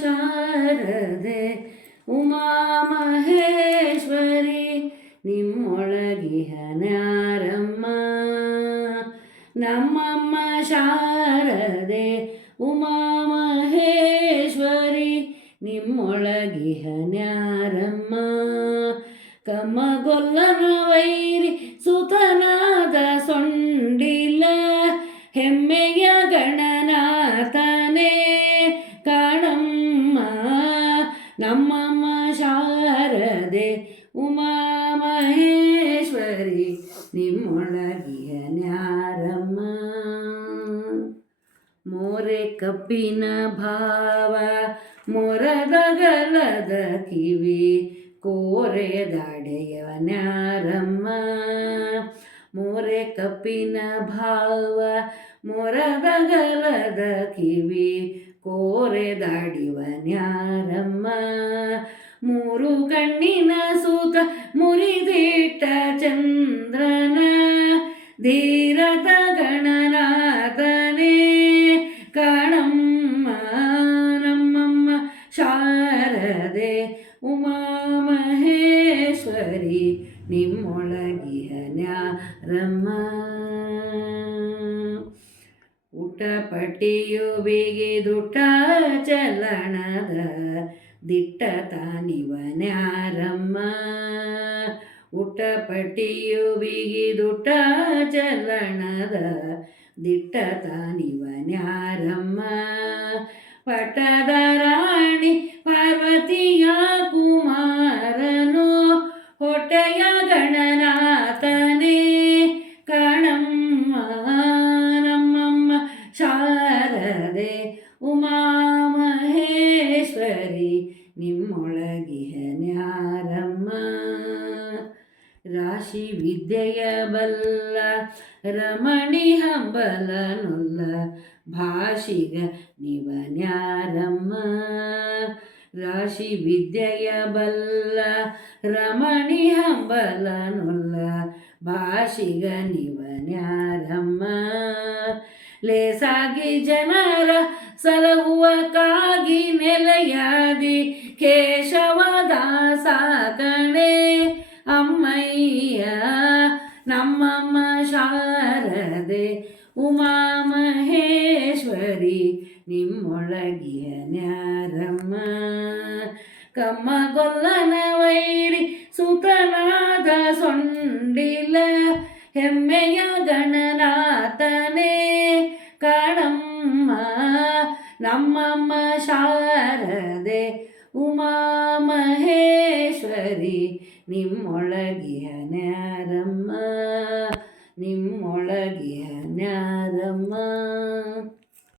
ಶಾರದೆ ಉಮಾ ಮಹೇಶ್ವರಿ ನಿಮ್ಮೊಳಗಿಹನ್ಯಾರಮ್ಮ. ನಮ್ಮಮ್ಮ ಶಾರದೆ ಉಮಾ ಮಹೇಶ್ವರಿ ನಿಮ್ಮೊಳಗಿಹನ್ಯಾರಮ್ಮ. ಕಮ್ಮಗೊಲ್ಲನ ವೈರಿ ಸುತನಾದ ಸೊಂಡಿಲ ಹೆಮ್ಮೆಯ ಗಣನಾಥನೇ ಕಾಣಮ್ಮ. ನಮ್ಮಮ್ಮ ಶಾರದೆ ಉಮಾ ಮಹೇಶ್ವರಿ ನಿಮ್ಮೊಳಗಿಹನ್ಯಾರಮ್ಮ. ಮೋರೆ ಕಪ್ಪಿನ ಭಾವ ಮೊರದಗಲದ ಕಿವಿ ಕೋರೆ ದಾಡೆಯವನ್ಯಾರಮ್ಮ. ಮೋರೆ ಕಪ್ಪಿನ ಭಾವ ಮೊರದಗಲದ ಕಿವಿ ಕೋರೆ ದಾಡಿವನ್ಯಾರಮ್ಮ. ಮೂರು ಕಣ್ಣಿನ ಸೂತ ಮುರಿದಿಟ್ಟ ಚಂದ್ರನ ಧೀರತ ಗಣನಾಥನೇ ಕಾಣಮ್ಮ. ನಮ್ಮಮ್ಮ ಶಾರದೆ ಉಮಾ ಮಹೇಶ್ವರಿ ನಿಮ್ಮೊಳಗಿಹನ್ಯಾರಮ್ಮ. ಉಟಪಟಿಯು ಬಿಗಿದುಟ ಚಲಣದ ದಿಟ್ಟ ತಾನಿವನ್ಯಾರಮ್ಮ. ಉಟಪಟಿಯು ಬಿಗಿದುಟ ಚಲಣದ ದಿಟ್ಟ ತಾನಿವನ್ಯಾರಮ್ಮ. ಪಟದ ರಾಣಿ ಪಾರ್ವತಿಯ ಕುಮಾರನು ಹೊಟ್ಟೆಯ ಗಣನಾಥನೇ ಕಾಣಮ್ಮ. ನಮ್ಮಮ್ಮ ಶಾರದೆ ಉಮಾ ಮಹೇಶ್ವರಿ ನಿಮ್ಮೊಳಗಿಹನ್ಯಾರಮ್ಮ. ರಾಶಿ ವಿದ್ಯೆಯ ಬಲ್ಲ ರಮಣಿ ಹಂಬಲನುಲ್ಲ ಭಾಷಿಗ ನಿವನ್ಯಾರಮ್ಮ. ರಾಶಿ ವಿದ್ಯೆಯ ಬಲ್ಲ ರಮಣಿ ಹಂಬಲನುಲ್ಲ ಭಾಷಿಗ ನಿವನ್ಯಾರಮ್ಮ. ಲೇಸಾಗಿ ಜನರ ಸಲಹುವಕ್ಕಾಗಿ ನೆಲೆಯಾದಿ ಕೇಶವದಾಸ ಕಣೆ ಅಮ್ಮಯ್ಯ. ನಮ್ಮಮ್ಮ ಶಾರದೆ ಉಮಾ ಮಹೇಶ್ವರಿ ನಿಮ್ಮೊಳಗಿಹನ್ಯಾರಮ್ಮ. ಕಮ್ಮಗೊಲ್ಲನ ವೈರಿ ಸುತನಾದ ಸೊಂಡಿಲ ಹೆಮ್ಮೆಯ ಗಣನಾಥನೇ ಕಾಣಮ್ಮ. ನಮ್ಮಮ್ಮ ಶಾರದೆ ಉಮಾ ಮಹೇಶ್ವರಿ ನಿಮ್ಮೊಳಗಿಹನ್ಯಾರಮ್ಮ. ನಿಮ್ಮೊಳಗಿಹನ್ಯಾರಮ್ಮ.